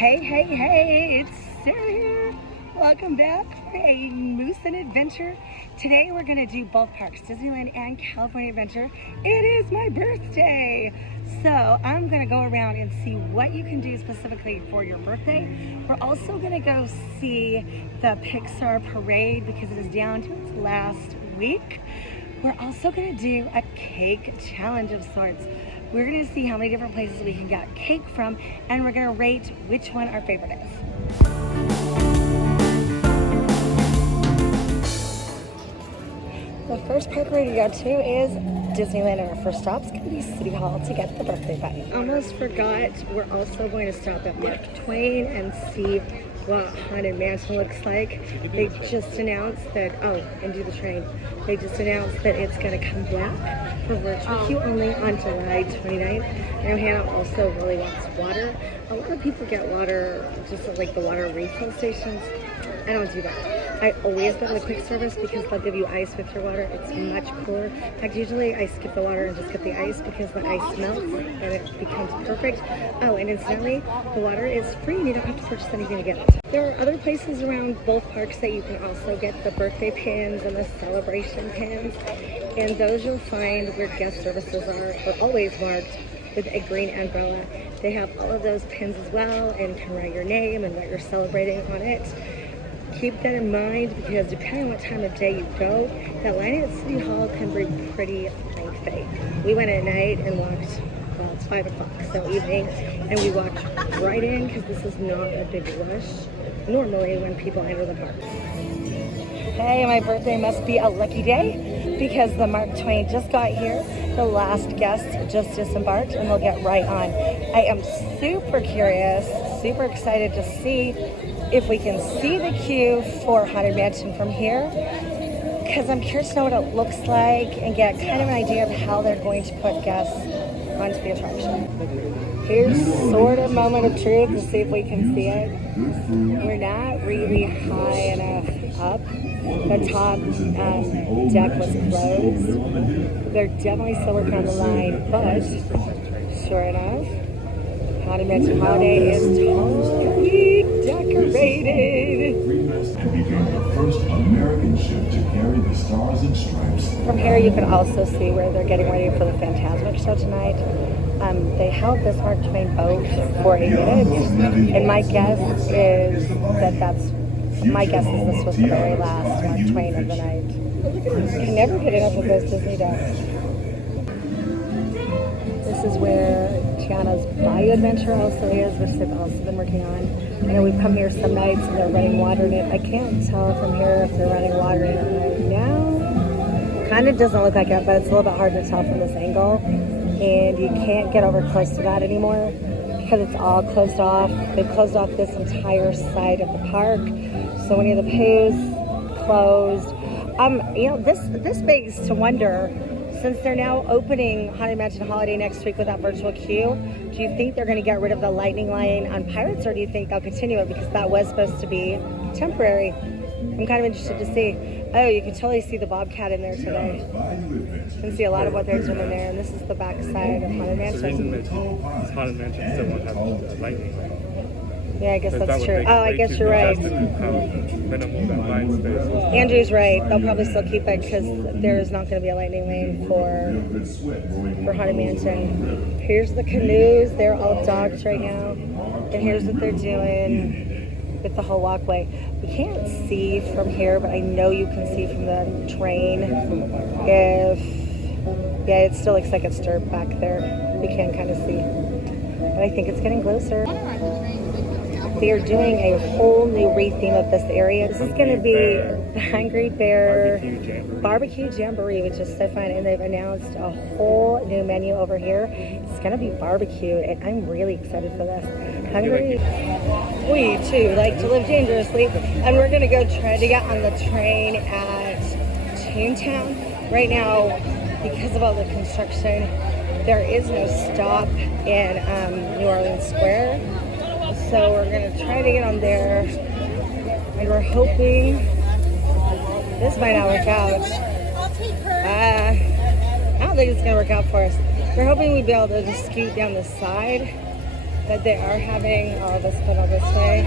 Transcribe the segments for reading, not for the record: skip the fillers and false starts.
Hey, it's Sarah here. Welcome back for a Moose and Adventure. Today we're gonna do both parks, Disneyland and California Adventure. It is my birthday. So I'm gonna go around and see what you can do specifically for your birthday. We're also gonna go see the Pixar parade because it is down to its last week. We're also gonna do a cake challenge of sorts. We're gonna see how many different places we can get cake from, and we're gonna rate which one our favorite is. The first park we're gonna go to is Disneyland, and our first stop's gonna be City Hall to get the birthday button. Almost forgot, we're also going to stop at Mark Twain and see what Haunted Mansion looks like. They just announced that, and do the train. They just announced that it's gonna come back for virtual queue only on July 29th. I know Hannah also really wants water. A lot of people get water just at like the water refill stations. I don't do that. I always go to the quick service because they'll give you ice with your water. It's much cooler. In fact, usually I skip the water and just get the ice because the ice melts and it becomes perfect. Oh, and incidentally, the water is free and you don't have to purchase anything to get it. There are other places around both parks that you can also get the birthday pins and the celebration pins. And those you'll find where guest services are always marked with a green umbrella. They have all of those pins as well and can write your name and what you're celebrating on it. Keep that in mind because depending on what time of day you go, that line at City Hall can be pretty lengthy. We went at night and walked, well, it's 5 o'clock, so evening, and we walked right in because this is not a big rush normally when people enter the park. Hey, my birthday must be a lucky day because the Mark Twain just got here. The last guest just disembarked and they'll get right on. I am super curious, super excited to see if we can see the queue for Haunted Mansion from here, because I'm curious to know what it looks like and get kind of an idea of how they're going to put guests onto the attraction. Here's sort of moment of truth to see if we can see it. We're not really high enough up. The top deck was closed. They're definitely still working on the line, but sure enough, Haunted Mansion Holiday is totally decorated. The first American ship to carry the Stars and Stripes. From here you can also see where they're getting ready for the Fantasmic show tonight. They held this Mark Twain boat for 8 minutes, and my guess is this was the very last Mark Twain of the night. I can never get enough of those Disney ducks. This is where Tiana's Bayou Adventure also is, which they've also been working on. I know we've come here some nights and they're running water in it. I can't tell from here if they're running water in it right now. Kind of doesn't look like it, but it's a little bit hard to tell from this angle. And you can't get over close to that anymore because it's all closed off. They've closed off this entire side of the park. So Winnie the Pooh's closed. This begs to wonder, since they're now opening Haunted Mansion Holiday next week with that virtual queue, do you think they're going to get rid of the lightning line on Pirates, or do you think they'll continue it because that was supposed to be temporary? I'm kind of interested to see. Oh, you can totally see the Bobcat in there today. You can see a lot of what they're doing in there, and this is the back side of Haunted Mansion. The reason that Haunted Mansion still won't have a lightning line. Yeah, I guess that's true. Oh, I guess you're right. Minimal that line space. Andrew's right. They'll probably still keep it because there's not going to be a lightning lane for Haunted Mansion. Here's the canoes. They're all docked right now. And here's what they're doing with the whole walkway. We can't see from here, but I know you can see from the train. Yeah, it still looks like it's dirt back there. We can kind of see. But I think it's getting closer. They are doing a whole new retheme of this area. This is going to be the Hungry Bear Barbecue Jamboree, which is so fun. And they've announced a whole new menu over here. It's going to be barbecue, and I'm really excited for this. We too like to live dangerously, and we're going to go try to get on the train at Toontown. Right now, because of all the construction, there is no stop in New Orleans Square. So we're going to try to get on there, and we're hoping this might not work out. I don't think it's going to work out for us. We're hoping we'll be able to just scoot down the side But they are having all of us funnel this way.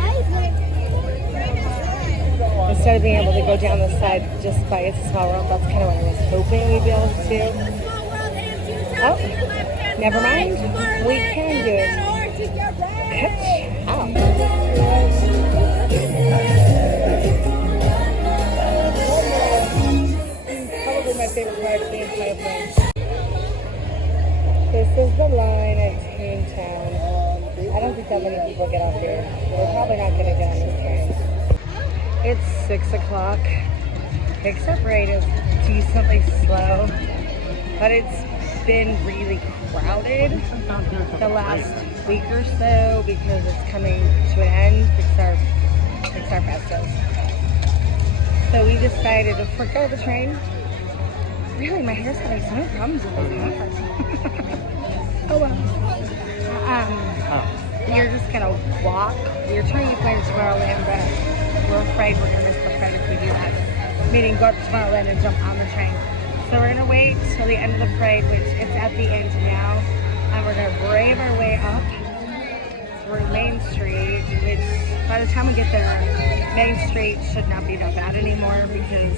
Instead of being able to go down the side just by It's a Small World, that's kind of what I was hoping we'd be able to do. Oh, never mind. We can do it. Ow. Probably my favorite part of the entire place. This is the line at Toontown. I don't think that many people get off here. We're probably not going to get on this train. It's 6 o'clock. Pickup rate is decently slow, but it's been really crowded the last week or so because it's coming to an end. Pixar Festivals. So we decided to forgo the train. Really, my hair's having so many problems with this cars. Oh well. We're just gonna walk. We were trying to play Tomorrowland, but we're afraid we're gonna miss the parade if we do that. Meaning go to Tomorrowland and jump on the train. So we're gonna wait till the end of the parade, which it's at the end now, and we're gonna brave our way up through Main Street, which by the time we get there, Main Street should not be that bad anymore because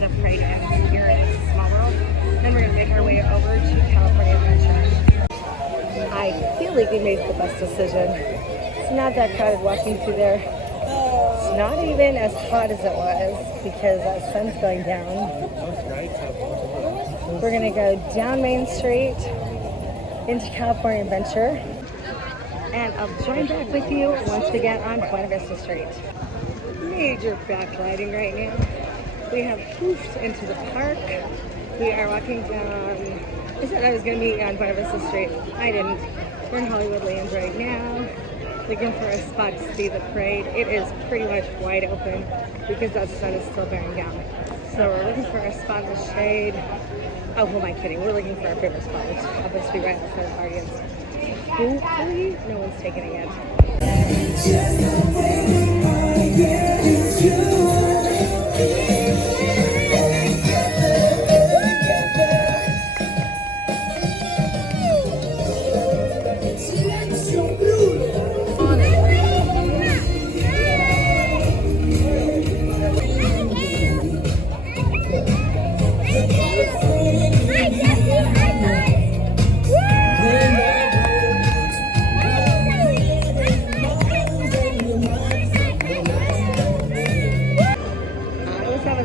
the parade ends here in It's a Small World. Then we're gonna make our way over to California Adventure. I feel like we made the best decision. It's not that crowded walking through there. It's not even as hot as it was because the sun's going down. We're gonna go down Main Street into California Adventure. And I'll join back with you once we get on Buena Vista Street. Major backlighting right now. We have poofed into the park. We are walking down. I said I was going to be on Buena Vista Street. I didn't. We're in Hollywoodland right now, looking for a spot to see the parade. It is pretty much wide open because that sun is still bearing down. So we're looking for a spot in the shade. Oh, who am I kidding? We're looking for our favorite spot, which happens to be right outside the audience. Hopefully, no one's taken it yet.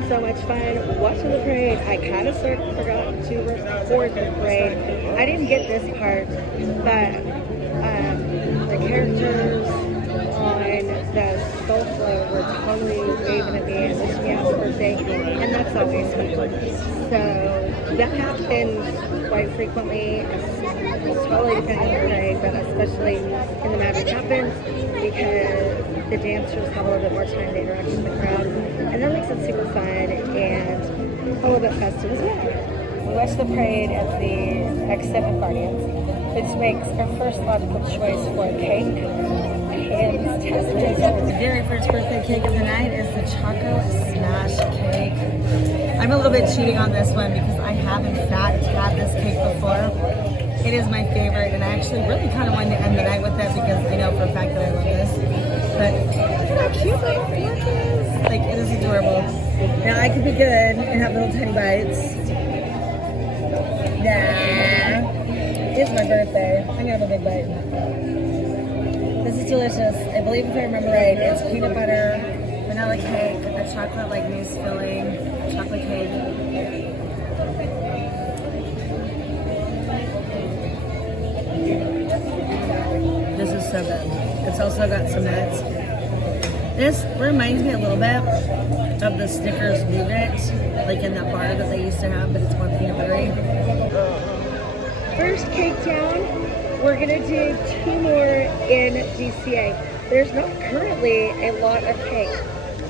So much fun watching the parade. I kind of forgot to record the parade. I didn't get this part, but the characters on the Soul Float were totally waving at me and wishing me happy birthday, and that's always fun. So that happens quite frequently. It's totally depending on the parade, but especially in the Magic Happens because the dancers have a little bit more time to interact with the crowd, and that makes it super fun and a little bit festive as well. We watched the parade at the X7 Guardians, which makes our first logical choice for a cake. And the very first birthday cake of the night is the Choco Smash Cake. I'm a little bit cheating on this one because I have in fact had this cake before. It is my favorite, and I actually really kind of wanted to end the night with it because I know for a fact that I love this. But look how cute little Mark is. Like, it is adorable. Now, I could be good and have little tiny bites. Nah. It's my birthday. I'm gonna have a big bite. This is delicious. I believe if I remember right, it's peanut butter, vanilla cake, a chocolate like mousse filling, chocolate cake. This is so good. It's also got some nuts. This reminds me a little bit of the Snickers Nougat, like in that bar that they used to have, but it's more peanut buttery. First cake down. We're gonna do 2 more in DCA. There's not currently a lot of cake.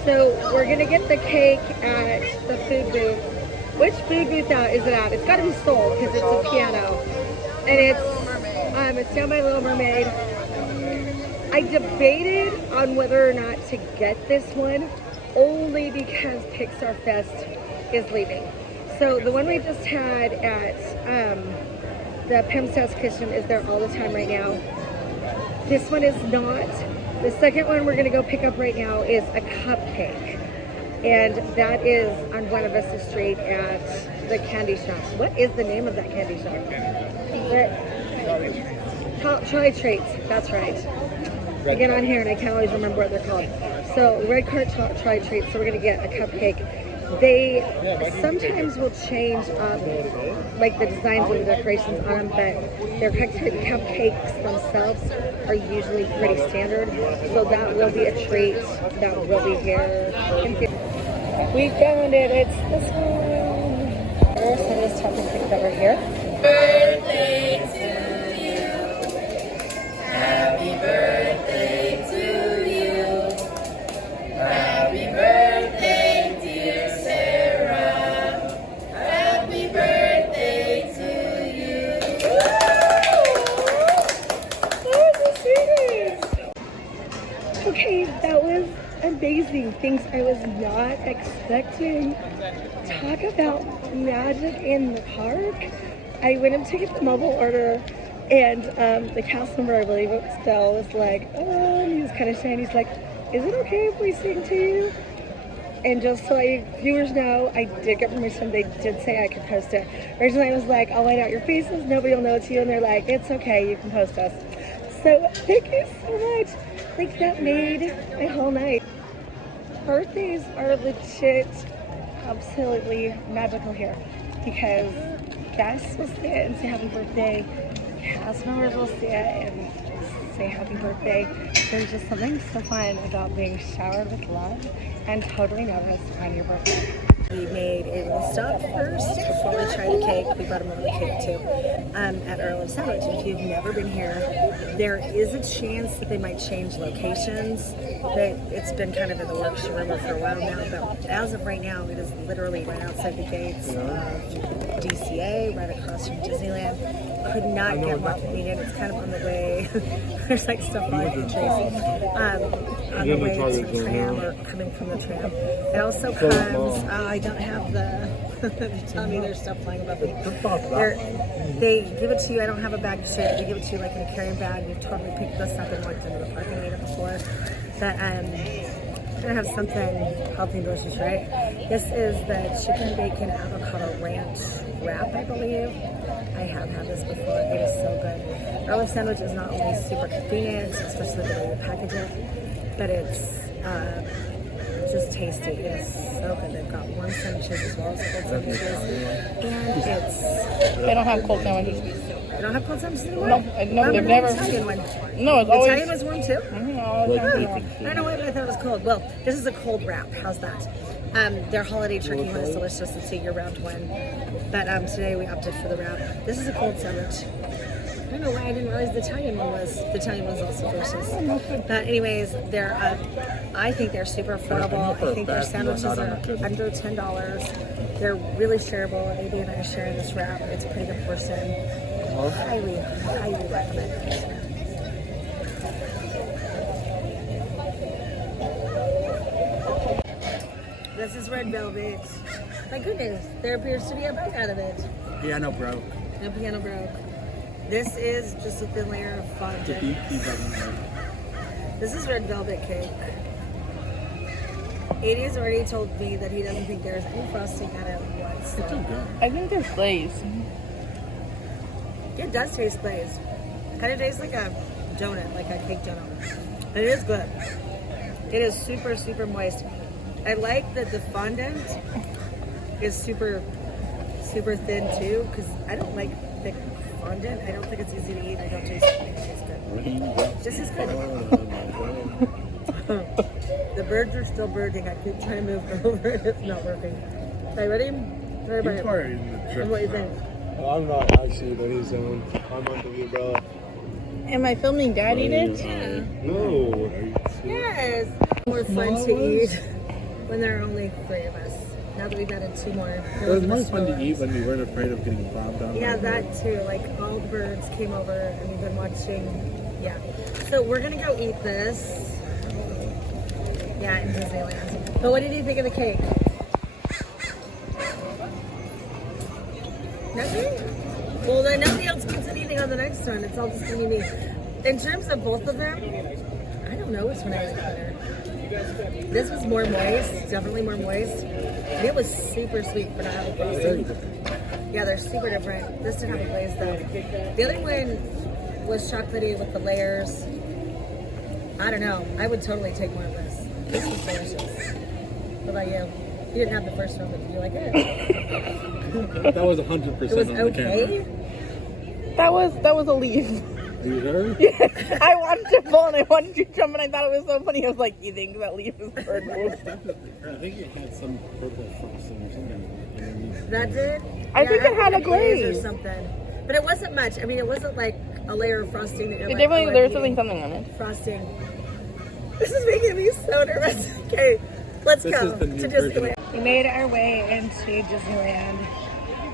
So we're gonna get the cake at the food booth. Which food booth is it at? It's gotta be Soul because it's a piano. And it's down by Little Mermaid. I debated on whether or not to get this one only because Pixar Fest is leaving. So the one we just had at the Pim's House Kitchen is there all the time right now. This one is not. The second one we're gonna go pick up right now is a cupcake. And that is on Buena Vista Street at the candy shop. What is the name of that candy shop? Trolley Treats, that's right. I get on here and I can't always remember what they're called. So Red Cart Trolley Treats, so we're gonna get a cupcake. They sometimes will change like the designs and the decorations on them, but their cupcakes themselves are usually pretty standard. So that will be a treat that will be here. We found it, it's this one. First, I just have to pick it over here. Birthday to you. Happy birthday to you. Happy birthday, dear Sarah. Happy birthday to you. Oh, the sweetest. Okay, that was amazing. Things I was not expecting. Talk about magic in the park. I went up to get the mobile order, and the cast member, I believe it was Stell, was like, he was kind of shy. He's like, is it okay if we sing to you? And just so viewers know, I did get permission. They did say I could post it. Originally I was like, I'll white out your faces, nobody will know it's you. And they're like, it's okay, you can post us. So thank you so much. Like, that made my whole night. Birthdays are legit absolutely magical here because guests will see it and say happy birthday, cast members will see it and say happy birthday. There's just something so fun about being showered with love and totally nervous on your birthday. We made a little stop first before we tried the cake. We brought them over the cake too at Earl of Sandwich. If you've never been here, there is a chance that they might change locations. It's been kind of in the works rumor for a while now, but as of right now, it is literally right outside the gates of DCA, right across from Disneyland. Could not get more convenient. It's kind of on the way. There's like stuff like from Tracy. On the way to the tram or coming from the tram. It also comes, I don't have the, they tell me there's stuff flying above me. They give it to you, I don't have a bag to share, they give it to you like in a carrying bag. We've totally picked this up and walked into the park and ate it before. But I'm gonna have something healthy and delicious, right? This is the chicken bacon avocado ranch wrap, I believe. I have had this before, it is so good. Earl of Sandwich is not only super convenient, especially the way you package it, but it's just tasty. It is so good. They've got warm sandwiches as well as cold sandwiches. And They don't have cold sandwiches. they don't have cold sandwiches anymore? No, they've never. Italian one. No, it's The always. Italian was warm too? Mhm, Oh, always I don't know why I thought it was cold. Well, this is a cold wrap. How's that? Their holiday turkey one is delicious. It's a year-round one. But today we opted for the wrap. This is a cold sandwich. I don't know why I didn't realize the Italian one was. The Italian one's also delicious. But anyways, they're. I think they're super affordable. I think their sandwiches are under $10. They're really shareable. AB and I are sharing this wrap. It's a pretty good portion. Highly, highly recommend it. This is red velvet. My goodness, there appears to be a bite out of it. Piano broke. No piano broke. This is just a thin layer of fondant. This is red velvet cake. Adie has already told me that he doesn't think there's any frosting on it whatsoever. I think there's glaze. It does taste glazed. Kind of tastes like a donut, like a cake donut. It is good. It is super, super moist. I like that the fondant is super, super thin too, because I don't like thick fondant. I don't think it's easy to eat. I don't think it tastes good. Just as good. The birds are still birding. I keep trying to move over and it's not working. Okay, ready? Everybody. And what do you think? I'm not actually, but he's I'm under the umbrella. Am I filming Dad eat it? Yeah. No. Yes. More fun to eat when there are only 3 of us. Now that we've added 2 more. It was more fun to eat when we weren't afraid of getting bombed out. Yeah, that too. Like all the birds came over and we've been watching. Yeah. So we're gonna go eat this. Yeah, in Disneyland. But what did you think of the cake? Nothing? Well, then nobody else gets anything on the next one. It's all just gonna be me. In terms of both of them, I don't know which one I like better. This was more moist, definitely more moist. And it was super sweet for not having frosting. Yeah, they're super different. This didn't have a glaze though. The other one was chocolatey with the layers. I don't know. I would totally take more of this. This was delicious. What about you? You didn't have the first one, but did you like it? That was 100% It was on the okay. camera. That was a leaf. You heard? I wanted to pull and I wanted to jump and I thought it was so funny. I was like, you think that leaf is purple? I think it had some purple frosting or something underneath. That did? I think it had a glaze or something. But it wasn't much. I mean, it wasn't like a layer of frosting that you're It like, definitely, oh, there was I'm eating something on it. frosting. This is making me so nervous. Okay, let's This go is the to new version. Disneyland. We made our way into Disneyland.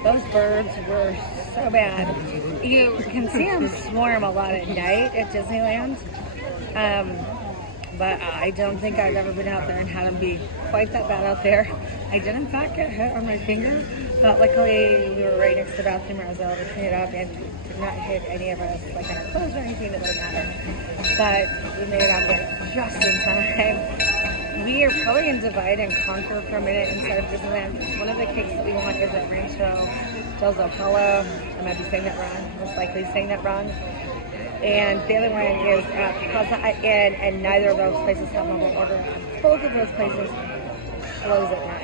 Those birds were so bad. You can see them swarm a lot at night at Disneyland. But I don't think I've ever been out there and had them be quite that bad out there. I did in fact get hit on my finger, but luckily we were right next to the bathroom where I was able to clean it up and did not hit any of us, like on our clothes or anything that would matter. But we made it out there just in time. We are probably going to divide and conquer for a minute inside of Disneyland. One of the cakes that we want is at Rancho del Zocalo. I might be saying that wrong, most likely saying that wrong. And the other one is at Plaza Inn, and neither of those places have mobile order. Both of those places close at 9.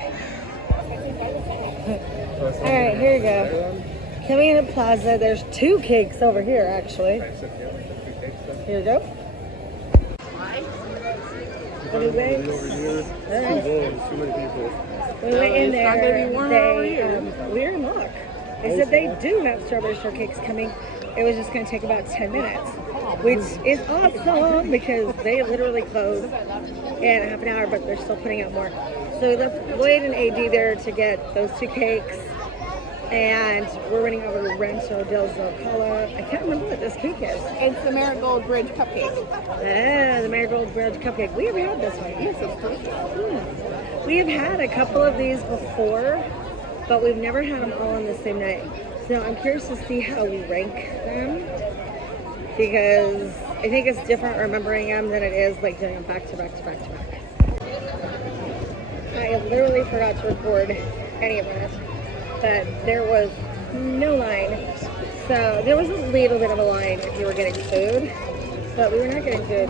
Alright, here you go. Coming into Plaza, there's 2 cakes over here actually. Here you go. What do you think? Over here. Alright. Too many people. We went in It's not gonna be there, warm over they, here. we're in luck. They said they do have strawberry shortcakes coming. It was just going to take about 10 minutes, which is awesome because they literally close in half an hour, but they're still putting out more. So let's wait an AD there to get those 2 cakes. And we're running over to Rancho del Zocalo. I can't remember what this cake is. It's the Marigold Bridge cupcake. Ah, the Marigold Bridge cupcake. We have had this one. Yes, of course. We have had a couple of these before, but we've never had them all on the same night. So I'm curious to see how we rank them, because I think it's different remembering them than it is like doing them back to back to back to back. I literally forgot to record any of this, but there was no line. So there was a little bit of a line if you were getting food, but we were not getting food.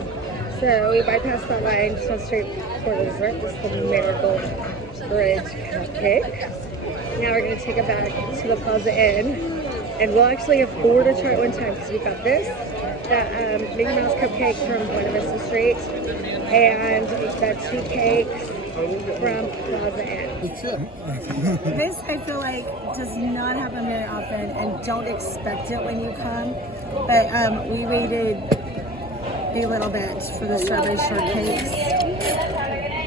So we bypassed that line, just went straight for the dessert. This is the Marigold Bridge cupcake. Now we're going to take it back to the Plaza Inn, and we'll actually afford to try it one time because we've got this, that Mickey Mouse cupcake from Buena Vista Street, and we've got 2 cakes from Plaza Inn. This, I feel like, does not happen very often, and don't expect it when you come. But we waited a little bit for the strawberry shortcakes,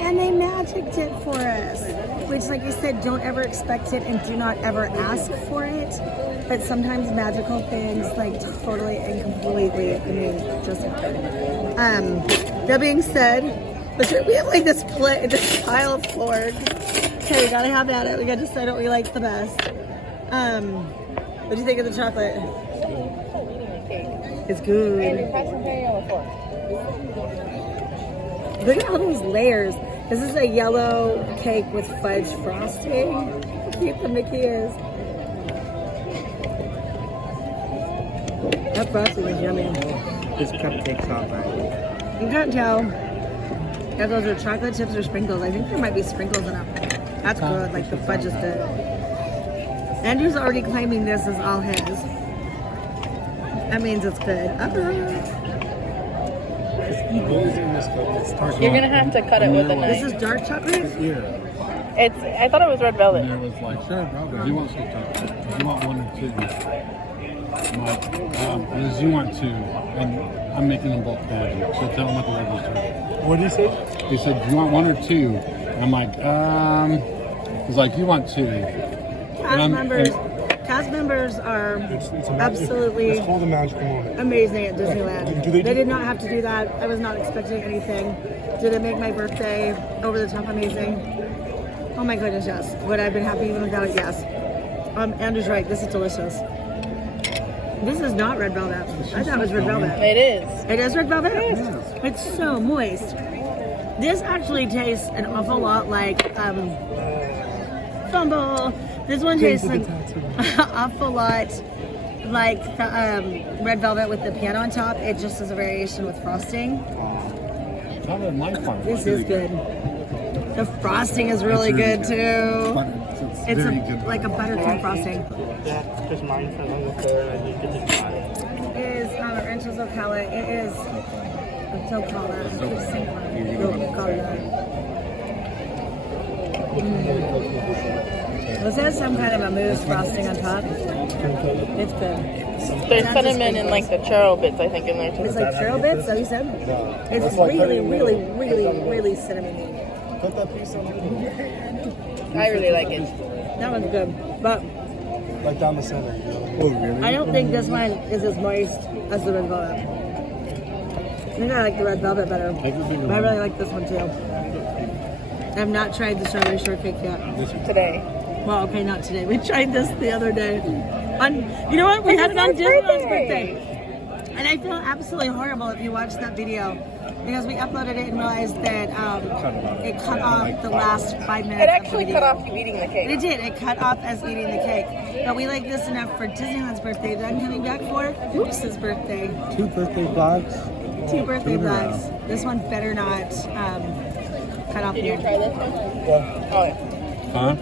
and they magicked it for us. Which, like I said, don't ever expect it and do not ever ask for it. But sometimes magical things, like, totally and completely, I mean, just happen. That being said, we have like this pile of pork. Okay, we gotta have at it. We gotta decide what we like the best. What do you think of the chocolate? It's good. Look at all those layers. This is a yellow cake with fudge frosting. How cute the Mickey is. That frosting is yummy. This cupcake's hot, right? You can't tell if those are chocolate chips or sprinkles. I think there might be sprinkles in them. That's good, like the fudge is good. Andrew's already claiming this is all his. That means it's good. You're gonna have to cut it with a This knife. is dark chocolate? Yeah. I thought it was red velvet. And it was like, sure, brother, if you want some chocolate, if you want 1 or 2. I'm like, because you want 2, and I'm making them both for you. So tell them what the register. What did he say? He said, do you want 1 or 2? And I'm like, he's like, you want 2. Cast members are It's absolutely It's called a magical moment. amazing at Disneyland. Do they do- They did not have to do that. I was not expecting anything. Did it make my birthday over the top amazing? Oh my goodness, yes. Would I have been happy even without it? Yes. Andrew's right. This is delicious. This is not red velvet. I thought it was red velvet. It is. It is red velvet? It's so moist. This actually tastes an awful lot like fumble. This one tastes an awful lot like the red velvet with the piano on top. It just is a variation with frosting. How about my part? This is good. The frosting is really good too. It's very good. like a buttercream frosting. Yeah, just mine for number 4. I need to just try it. It is Ranchos Ocala. It is Ocala. I keep saying Ocala. Was that some kind of a mousse frosting on top? It's good. There's cinnamon and like the churro bits, I think, in there too. It's like churro bits, is that what you said? It's really, really, really, really cinnamony. Put that piece on I really like it. That one's good. But like down the center. Oh, really? I don't think this one is as moist as the red velvet. I think I like the red velvet better. But I really like this one too. I've not tried the strawberry shortcake yet. Today. Well, okay, not today. We tried this the other day. You know what? We had it on Disneyland's birthday. And I feel absolutely horrible if you watch that video. Because we uploaded it and realized that it cut off the last 5 minutes. It actually cut off you eating the cake. It did. It cut off us eating the cake. But we like this enough for Disneyland's birthday that I'm coming back for Oops' birthday. 2 birthday vlogs. 2 birthday vlogs. This one better not cut off Did you here. try this one? Yeah. Oh, yeah. Huh?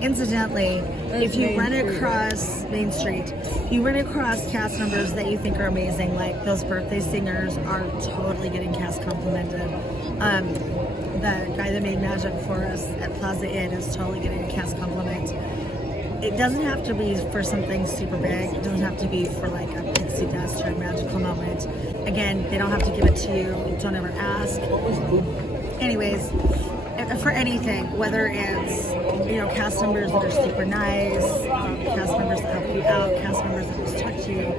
Incidentally, if you run across Main Street, you run across cast members that you think are amazing, like those birthday singers are totally getting cast complimented. The guy that made magic for us at Plaza Inn is totally getting a cast compliment. It doesn't have to be for something super big. It doesn't have to be for like a pixie dust or a magical moment. Again, they don't have to give it to you. Don't ever ask. Anyways, for anything, whether it's cast members that are super nice, cast members that help you out, cast members that just talk to you.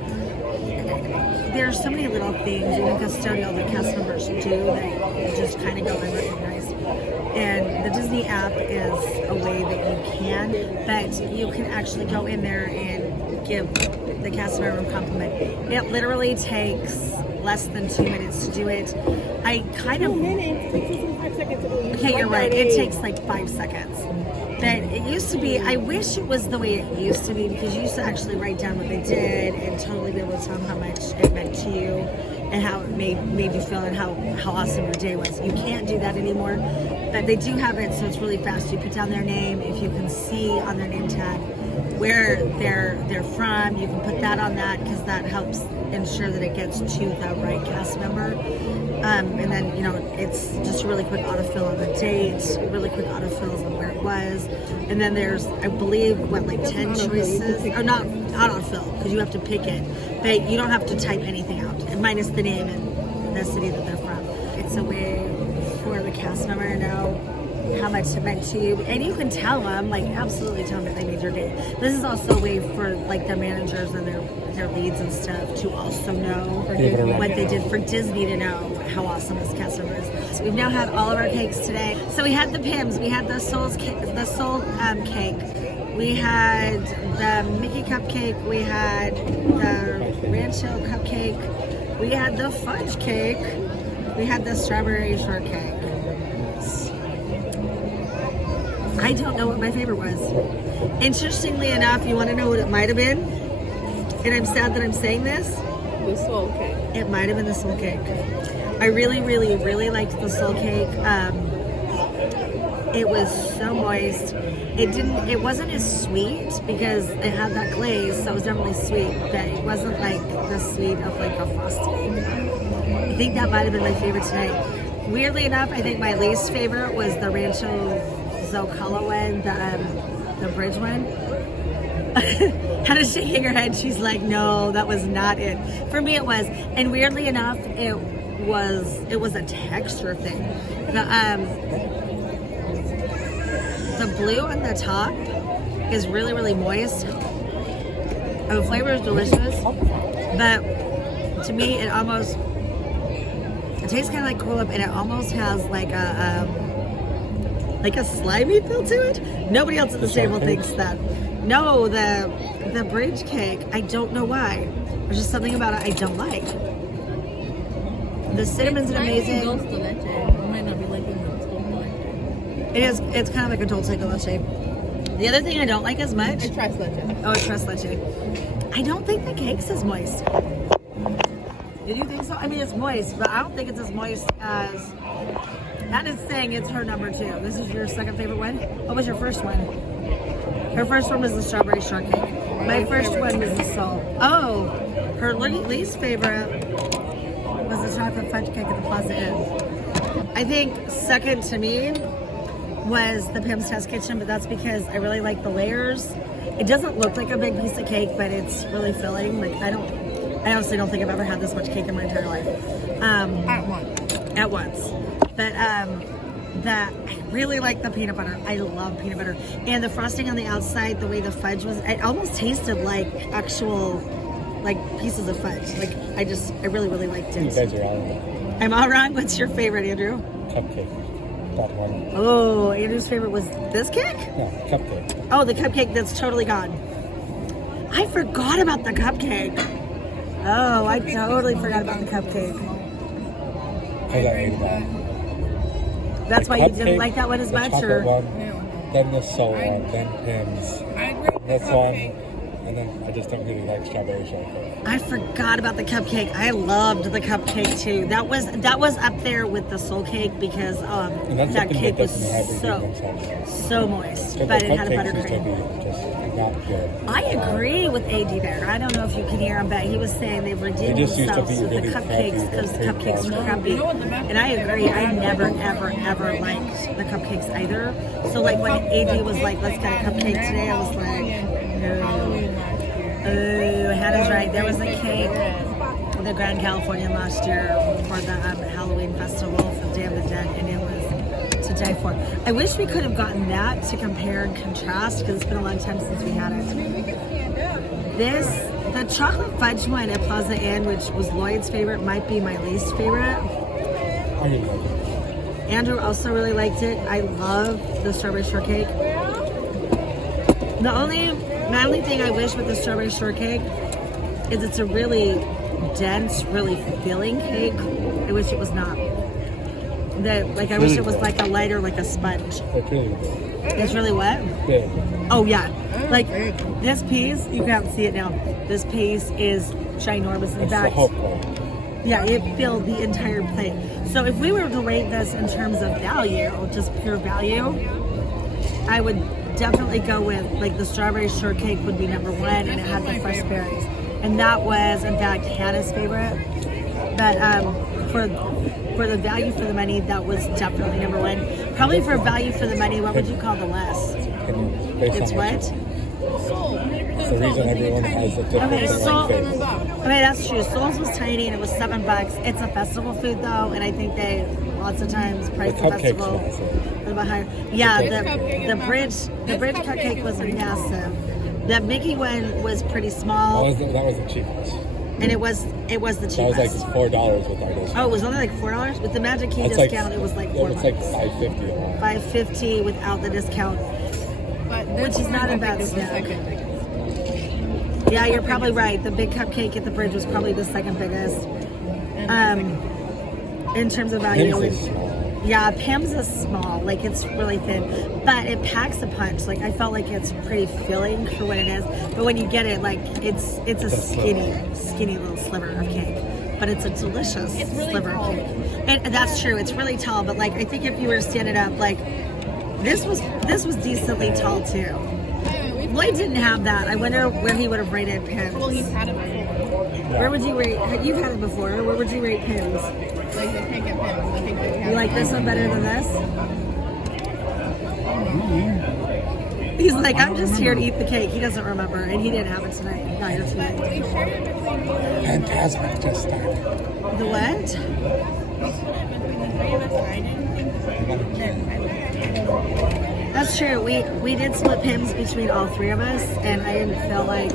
There's so many little things, even custodial, that cast members do that you just kind of go and recognize. And the Disney app is a way that you can, but you can actually go in there and give the cast member a compliment. It literally takes less than 2 minutes to do it. I kind of... Okay, you're right. It takes like 5 seconds. But it used to be, I wish it was the way it used to be, because you used to actually write down what they did and totally be able to tell them how much it meant to you and how it made you feel and how awesome your day was. You can't do that anymore, but they do have it, so it's really fast. You put down their name. If you can see on their name tag where they're from, you can put that on that, because that helps ensure that it gets to the right cast member. And then, it's just a really quick autofill on the date, really quick autofills on where it was. And then there's, I believe, 10 choices? Or not autofill, because you have to pick it. But you don't have to type anything out, minus the name and the city that they're from. It's a way for the cast member to know how much it meant to you. And you can tell them, absolutely tell them that they made your day. This is also a way for, their managers and their leads and stuff to also know what they did, for Disney to know how awesome this cast member is. So we've now had all of our cakes today. So we had the Pims, we had the Soul cake, we had the Mickey cupcake, we had the Rancho cupcake, we had the fudge cake, we had the strawberry shortcake. I don't know what my favorite was. Interestingly enough, you want to know what it might have been? And I'm sad that I'm saying this. The soul cake. It might have been the soul cake. I really, really, really liked the soul cake. It was so moist. It wasn't as sweet because it had that glaze, so it was definitely sweet, but it wasn't like the sweet of a frosty. I think that might have been my favorite tonight. Weirdly enough, I think my least favorite was the Rancho Zocalo one, the bridge one. Hannah's shaking her head. She's like, no, that was not it. For me, it was. And weirdly enough, it was a texture thing. The blue on the top is really, really moist. The flavor is delicious, but to me, it tastes kind of like Cool Whip, and it almost has like a slimy feel to it. Nobody else at this table thinks that. No, the the bridge cake, I don't know why. There's just something about it I don't like. The cinnamon's amazing. Dulce de leche. You might not be liking the dulce de leche. It is. It's kind of like a dulce de leche. The other thing I don't like as much. It's tres leche. Oh, it's tres leche. I don't think the cake's as moist. Did you think so? I mean, it's moist, but I don't think it's as moist as. That is saying it's her number 2. This is your second favorite one. What was your first one? Her first one was the strawberry shortcake. My first one was the salt. Oh, her least favorite was the chocolate fudge cake at the Plaza Inn. I think second to me was the Pim's Test Kitchen, but that's because I really like the layers. It doesn't look like a big piece of cake, but it's really filling. Like I honestly don't think I've ever had this much cake in my entire life. At once. But that I really like the peanut butter. I love peanut butter. And the frosting on the outside, the way the fudge was, it almost tasted like actual like pieces of fudge. Like I really, really liked it. You guys are all wrong. I'm all wrong. What's your favorite, Andrew? Cupcake. That one. Oh, Andrew's favorite was this cake? No, cupcake. Oh, the cupcake that's totally gone. I forgot about the cupcake. Oh, I totally forgot about the cupcake. I ate that. That's The why you didn't cupcake, like that one as the much, chocolate or? one, then the soul one, then Pim's, this one, and then I just don't really like strawberry shortcake. I forgot about the cupcake. I loved the cupcake too. That was up there with the soul cake because And that's that something cake that was doesn't have ingredients on it. so moist, So but the it had a cupcakes used to buttercream. be just not good. I agree with AD there. I don't know if you can hear him, but he was saying they've redeemed They just used to themselves be with the really cupcakes crappy, because the with cupcakes cream were crappy. And I agree. I never, ever, ever liked the cupcakes either. So like when AD was like, let's get a cupcake today, I was like, no. Oh, Hannah's right. There was a cake at the Grand Californian last year for the Halloween festival for Day of the Dead, and it was to die for. I wish we could have gotten that to compare and contrast because it's been a long time since we had it. The chocolate fudge one at Plaza Inn, which was Lloyd's favorite, might be my least favorite. I really like it. Andrew also really liked it. I love the strawberry shortcake. My only thing I wish with the strawberry shortcake is it's a really dense, really filling cake. I wish it was not. I wish it was like a lighter, like a sponge. It's really good. It's really what? Big. Oh yeah. Like this piece, you can't see it now. This piece is ginormous. In It's the fact, whole plate. yeah, it filled the entire plate. So if we were to rate this in terms of value, just pure value, I would definitely go with like the strawberry shortcake would be number 1, and it had the fresh berries, and that was in fact Hannah's favorite. But for the value for the money, that was definitely number 1. Probably for value for the money, what would you call the less? It's what? It's the reason everyone has a different Okay, thing. okay, that's true. Souls was tiny and it was $7. It's a festival food though, and I think they lots of times price the cupcake's festival massive. a little bit higher. Yeah, the bridge cupcake was massive. The Mickey one was pretty small, That was the cheapest. and it was the That was cheapest. like $4 with our discount. Oh, it was only like $4 with the Magic Key It's discount. It was like $4. It's like $5.50 a lot. $5.50 without the discount, which is not a bad snack. Yeah, you're probably right. The big cupcake at the bridge was probably the second biggest. In terms of value, Pim's is small. yeah, Pam's is small. Like it's really thin, but it packs a punch. Like I felt like it's pretty filling for what it is. But when you get it, like it's a skinny little sliver of cake. But it's a delicious sliver of cake. And that's true. It's really tall. But like I think if you were to stand it up, like this was decently tall too. Lloyd didn't have that. I wonder where he would have rated Pim's. Well, he's had it before. Where would you rate? You've had it before. Where would you rate Pim's? Like the cake at Pim's. I think that we have. You like this one better than this? He's like, I'm just here to eat the cake. He doesn't remember, and he didn't have it tonight. Not here tonight. We shared it between both. Fantastic, just that. The what? We split it between the 3 of us, and I didn't think that I liked it. That's true. We did split Pim's between all 3 of us, and I didn't feel like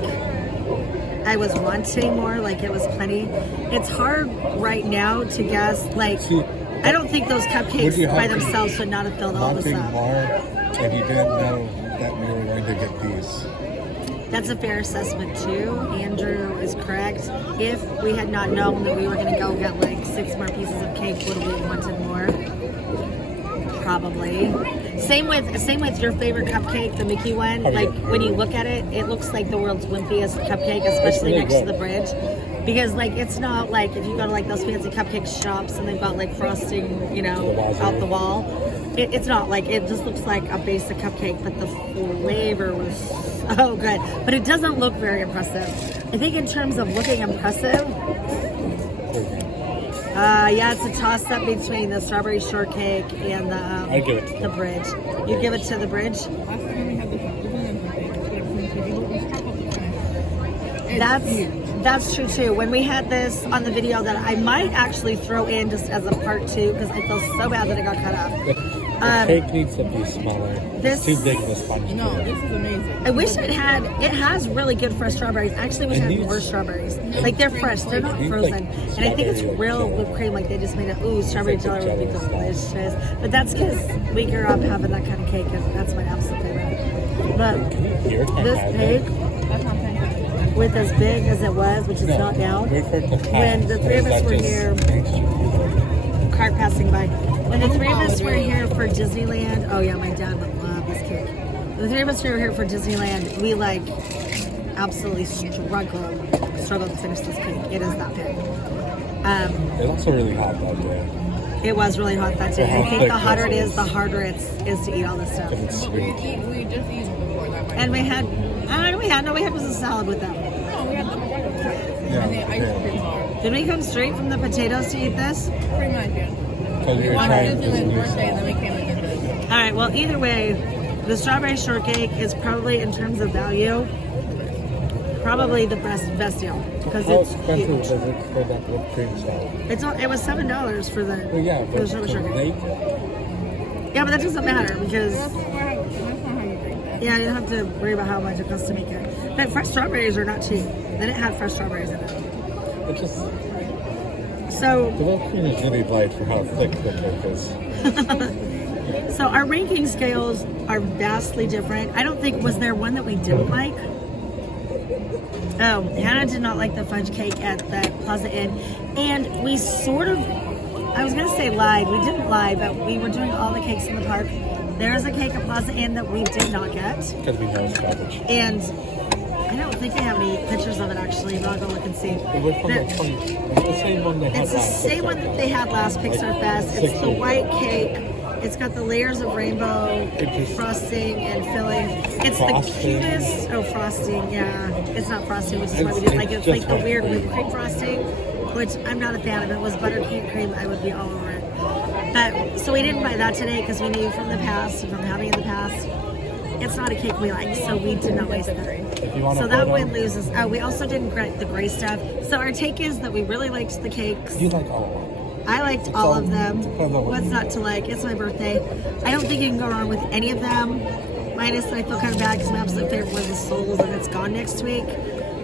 I was wanting more. Like it was plenty. It's hard right now to guess. Like I don't think those cupcakes by themselves would not have filled all this Wanting up. more, and you didn't know that we were going to get these. That's a fair assessment too. Andrew is correct. If we had not known that we were going to go get like 6 more pieces of cake, would we have wanted more? Probably. Same with your favorite cupcake, the Mickey one. Like when you look at it, it looks like the world's wimpiest cupcake, especially really next to good. the bridge. Because like it's not like if you go to like those fancy cupcake shops and they've got like frosting, you know, out the wall. It's not like, it just looks like a basic cupcake, but the flavor was so good. But it doesn't look very impressive. I think in terms of looking impressive, yeah, it's a toss-up between the strawberry shortcake and I'd give it to the bridge. You give it to the bridge? Last time we had the That's true too. When we had this on the video that I might actually throw in just as a part 2 because I feel so bad that it got cut off. The cake needs to be smaller. It's too big of a sponge. No, this is amazing. I wish it has really good fresh strawberries. I actually wish it had more strawberries. Like they're fresh, they're not frozen. And I think it's real whipped cream, like they just made it, ooh, strawberry jelly would be delicious. But that's because we grew up having that kind of cake and that's my absolute favorite. But this cake, with as big as it was, which it's not now, when the 3 of us were here, cart passing by, when the 3 of us were here for Disneyland, oh yeah, my dad would love this cake. The 3 of us were here for Disneyland, we like absolutely struggled to finish this cake. It is that big. It's also really hot that day. It was really hot that day. I think the hotter it is, the harder it is to eat all this stuff. It's sweet. We just eat before that. And we had was a salad with them. No, we had the and the ice cream bar. Did we come straight from the potatoes to eat this? Pretty much, yeah. Because We you're watched trying Disneyland's to birthday and then we came and did this. All right, well, either way, the strawberry shortcake is probably, in terms of value, probably the best deal. Because How it's expensive huge. was it for that whipped cream salad? It was $7 for the, Well, yeah, for but the strawberry shortcake. they, Yeah, but that doesn't matter because, That's not how you drink that. yeah, you don't have to worry about how much it costs to make it. But fresh strawberries are not cheap. They didn't have fresh strawberries in it. it's just, So, the whipped cream is really light for how thick the cake is. so our ranking scales are vastly different. I don't think, was there one that we didn't like? Oh, Hannah did not like the fudge cake at the Plaza Inn. And we sort of, I was going to say lied. We didn't lie, but we were doing all the cakes in the park. There is a cake at Plaza Inn that we did not get. Because we know it's garbage. And I don't think they have any pictures of it actually, but I'll go look and see. It was from There- the 20, it's the same one they had It's the last same Pixar one that Fest. they had last Pixar Fest. It's the 16. white cake. It's got the layers of rainbow frosting and filling. It's the Frosting. cutest. Oh, frosting, yeah. It's not frosting, which is why we didn't like it. It's It's like the just weird whipped whipped cream frosting, which I'm not a fan of. If it was buttercream cream, I would be all over it. But so we didn't buy that today because we knew from the past, from having it in the past, it's not a cake we like, so we did not waste that. If you want So a that photo, one loses. Oh, we also didn't get the gray stuff. So our take is that we really liked the cakes. You like all of them. I liked all of them. depends on what What's you not to like? It's my birthday. I don't think you can go wrong with any of them. Minus that I feel kind of bad because my absolute favorite was the Souls and it's gone next week.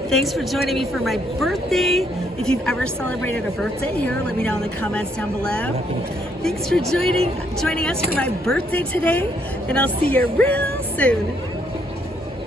Thanks for joining me for my birthday. If you've ever celebrated a birthday here, let me know in the comments down below. Thanks for joining us for my birthday today, and I'll see you real soon.